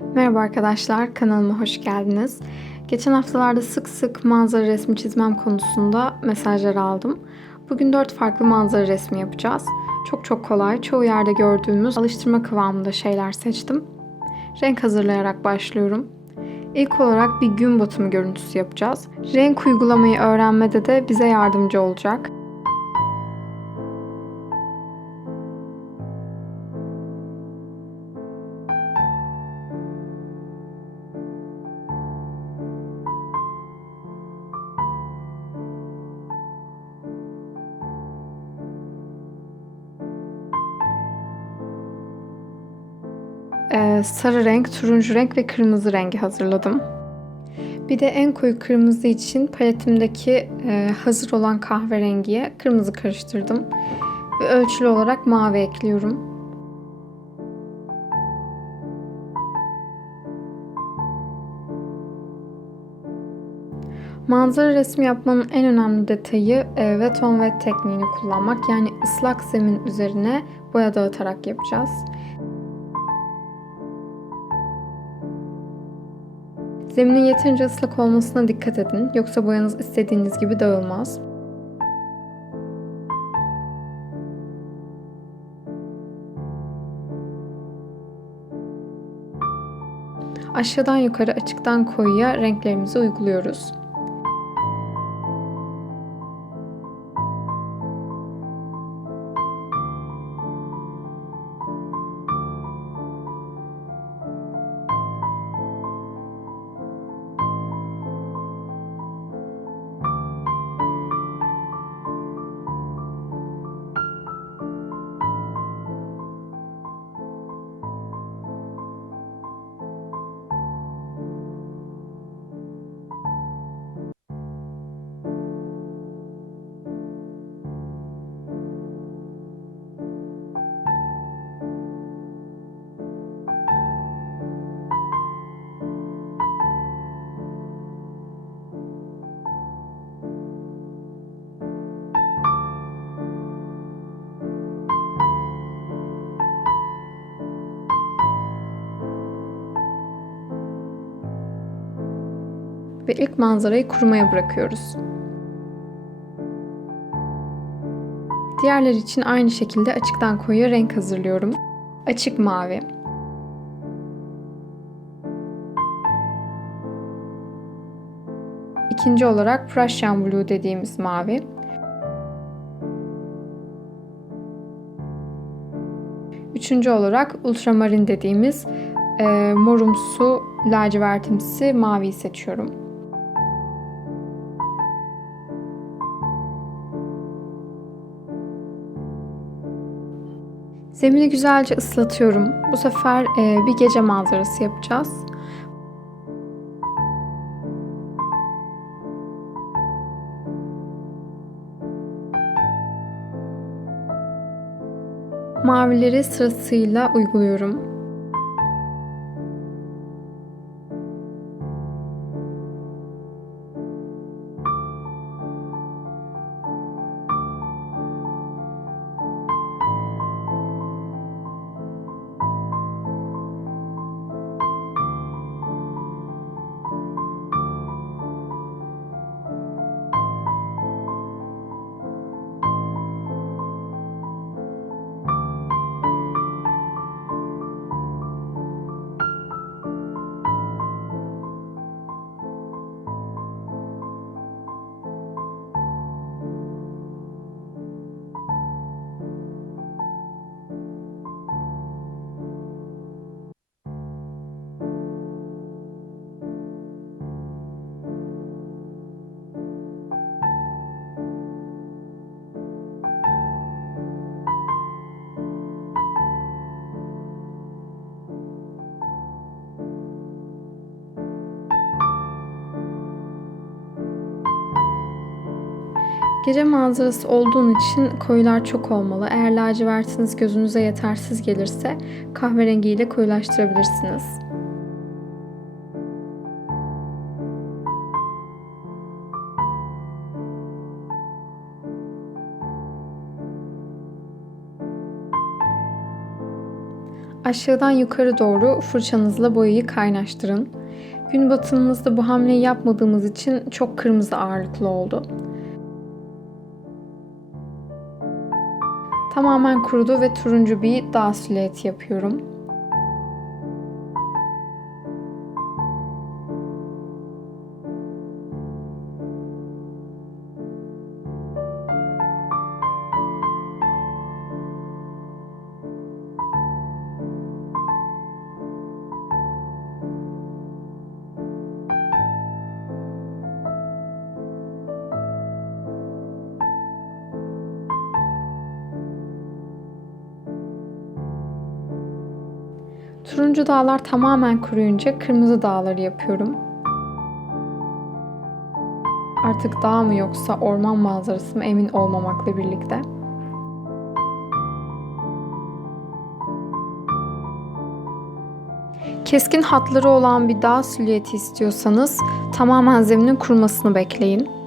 Merhaba arkadaşlar, kanalıma hoş geldiniz. Geçen haftalarda sık sık manzara resmi çizmem konusunda mesajlar aldım. Bugün 4 farklı manzara resmi yapacağız. Çok çok kolay, çoğu yerde gördüğümüz alıştırma kıvamında şeyler seçtim. Renk hazırlayarak başlıyorum. İlk olarak bir gün batımı görüntüsü yapacağız. Renk uygulamayı öğrenmede de bize yardımcı olacak. Sarı renk, turuncu renk ve kırmızı rengi hazırladım. Bir de en koyu kırmızı için paletimdeki e, hazır olan kahverengiye kırmızı karıştırdım. Ve ölçülü olarak mavi ekliyorum. Manzara resmi yapmanın en önemli detayı e, wet on wet tekniğini kullanmak. Yani ıslak zemin üzerine boya dağıtarak yapacağız. Zeminin yeterince ıslak olmasına dikkat edin. Yoksa boyanız istediğiniz gibi dağılmaz. Aşağıdan yukarı açıktan koyuya renklerimizi uyguluyoruz. Ve ilk manzarayı kurumaya bırakıyoruz. Diğerler için aynı şekilde açıktan koyuya renk hazırlıyorum. Açık mavi. İkinci olarak Prussian Blue dediğimiz mavi. Üçüncü olarak ultramarin dediğimiz e, morumsu lacivertimsi maviyi seçiyorum. Zemini güzelce ıslatıyorum. Bu sefer e, bir gece manzarası yapacağız. Mavileri sırasıyla uyguluyorum. Gece manzarası olduğun için koyular çok olmalı. Eğer lacivertiniz gözünüze yetersiz gelirse kahverengiyle koyulaştırabilirsiniz. Aşağıdan yukarı doğru fırçanızla boyayı kaynaştırın. Gün batımımızda bu hamleyi yapmadığımız için çok kırmızı ağırlıklı oldu. Tamamen kurudu ve turuncu bir dağ silüeti yapıyorum. Turuncu dağlar tamamen kuruyunca kırmızı dağları yapıyorum. Artık dağ mı yoksa orman manzarası mı emin olmamakla birlikte. Keskin hatları olan bir dağ silüeti istiyorsanız tamamen zeminin kurumasını bekleyin.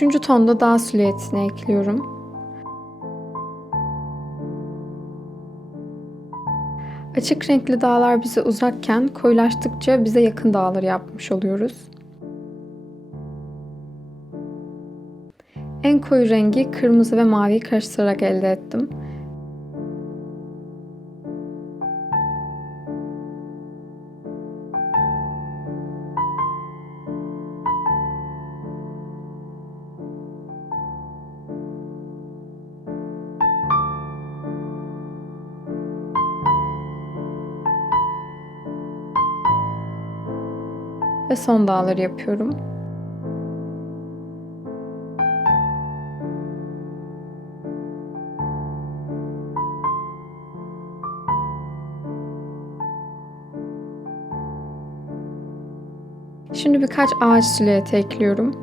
Üçüncü tonda dağ silüetini ekliyorum. Açık renkli dağlar bize uzakken koyulaştıkça bize yakın dağları yapmış oluyoruz. En koyu rengi kırmızı ve maviyi karıştırarak elde ettim. Son dağları yapıyorum. Şimdi birkaç ağaç silüeti ekliyorum.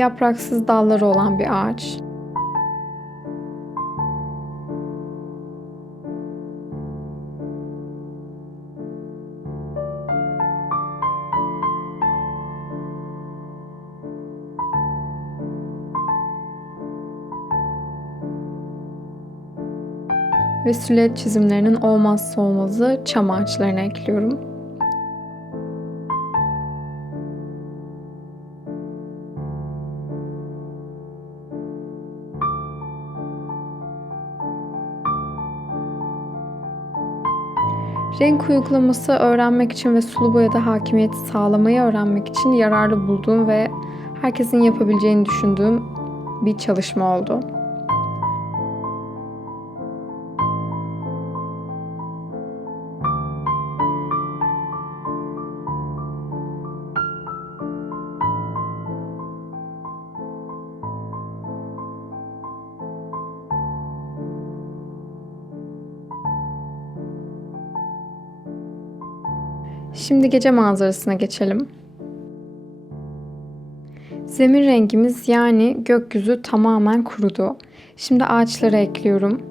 Yapraksız dalları olan bir ağaç. Ve silüet çizimlerinin olmazsa olmazı çam ağaçlarına ekliyorum. Renk uygulaması öğrenmek için ve sulu boyada hakimiyeti sağlamayı öğrenmek için yararlı bulduğum ve herkesin yapabileceğini düşündüğüm bir çalışma oldu. Şimdi gece manzarasına geçelim. Zemin rengimiz yani gökyüzü tamamen kurudu. Şimdi ağaçları ekliyorum.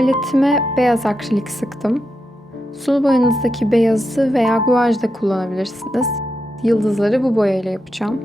Paletime beyaz akrilik sıktım. Sulu boyanızdaki beyazı veya guaj da kullanabilirsiniz. Yıldızları bu boyayla yapacağım.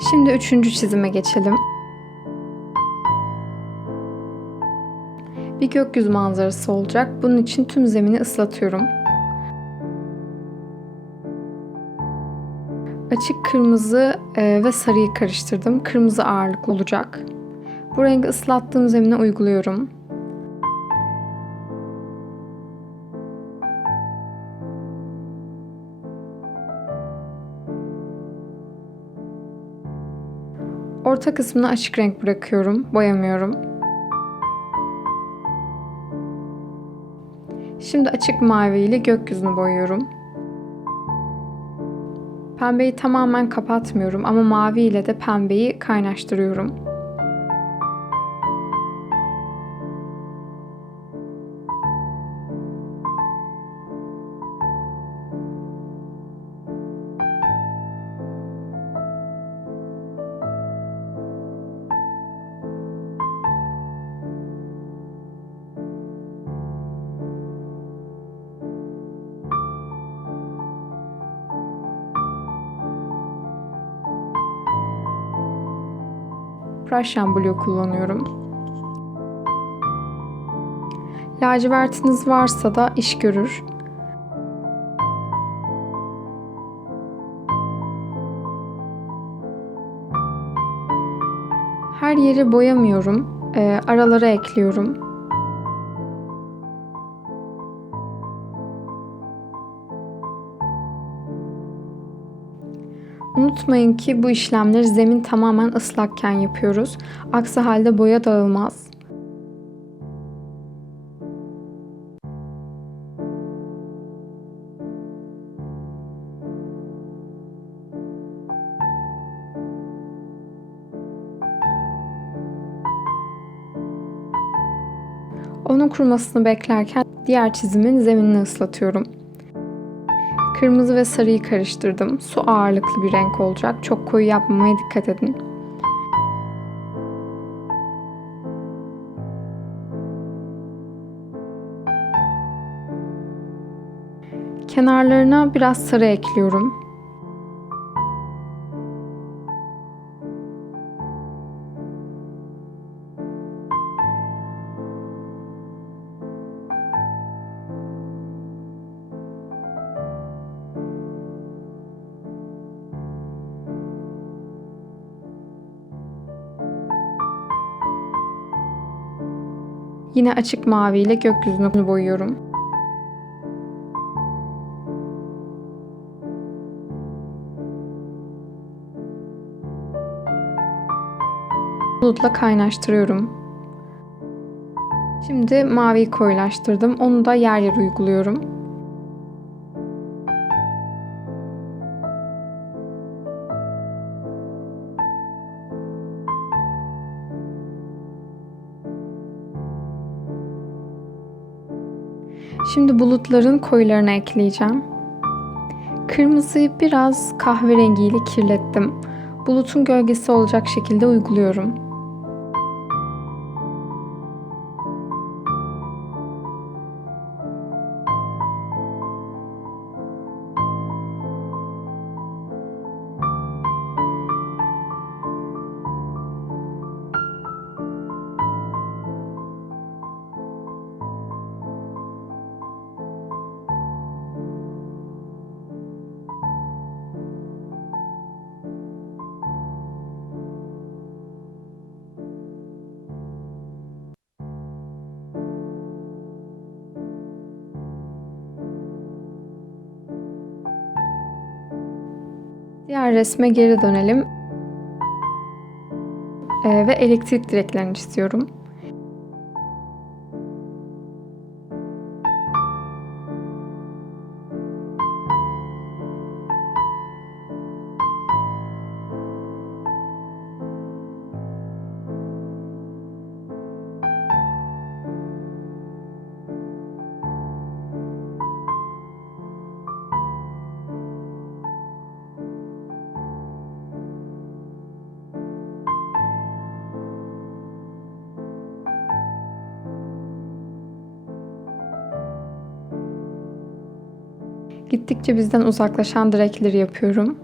Şimdi üçüncü çizime geçelim. Bir gökyüzü manzarası olacak. Bunun için tüm zemini ıslatıyorum. Açık kırmızı e, ve sarıyı karıştırdım. Kırmızı ağırlık olacak. Bu rengi ıslattığım zemine uyguluyorum. Orta kısmına açık renk bırakıyorum. Boyamıyorum. Şimdi açık mavi ile gökyüzünü boyuyorum. Pembeyi tamamen kapatmıyorum ama mavi ile de pembeyi kaynaştırıyorum. Prussian Blue kullanıyorum. Lacivertiniz varsa da iş görür. Her yeri boyamıyorum. E, aralara ekliyorum. Unutmayın ki bu işlemleri zemin tamamen ıslakken yapıyoruz. Aksi halde boya dağılmaz. Onun kurumasını beklerken diğer çizimin zeminini ıslatıyorum. Kırmızı ve sarıyı karıştırdım. Su ağırlıklı bir renk olacak. Çok koyu yapmamaya dikkat edin. Kenarlarına biraz sarı ekliyorum. Yine açık mavi ile gökyüzünü boyuyorum. Bulutla kaynaştırıyorum. Şimdi maviyi koyulaştırdım. Onu da yer yer uyguluyorum. Bulutların koyularına ekleyeceğim. Kırmızıyı biraz kahverengiyle kirlettim. Bulutun gölgesi olacak şekilde uyguluyorum. Diğer resme geri dönelim. Ee, ve elektrik direklerini çiziyorum. Gittikçe bizden uzaklaşan direkleri yapıyorum.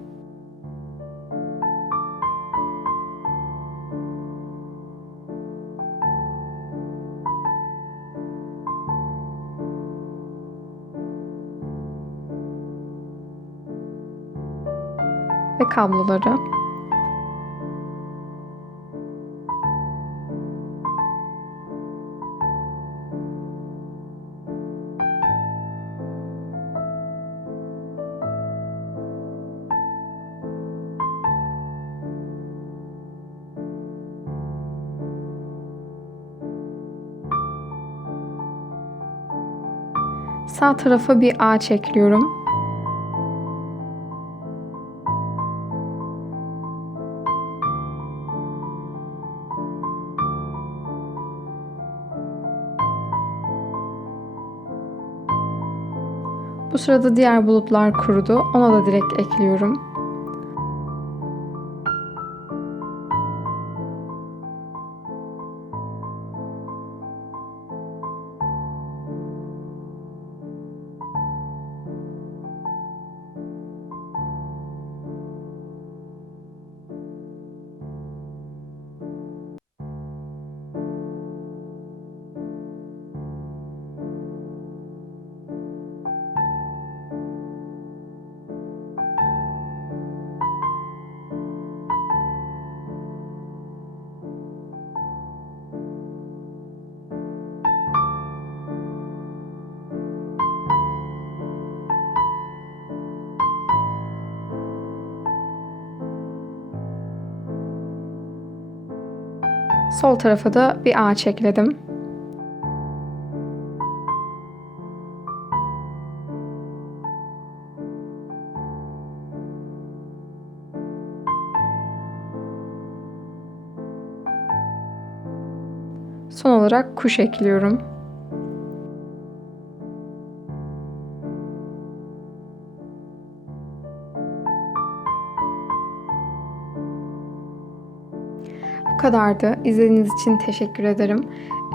Ve kabloları. Sağ tarafa bir ağaç ekliyorum. Bu sırada diğer bulutlar kurudu. Ona da direkt ekliyorum. Sol tarafa da bir ağaç ekledim. Son olarak kuş ekliyorum. Kadardı. İzlediğiniz için teşekkür ederim.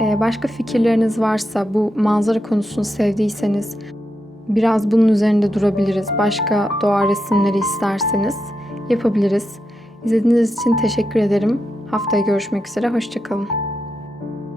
Ee, başka fikirleriniz varsa bu manzara konusunu sevdiyseniz biraz bunun üzerinde durabiliriz. Başka doğa resimleri isterseniz yapabiliriz. İzlediğiniz için teşekkür ederim. Haftaya görüşmek üzere. Hoşçakalın.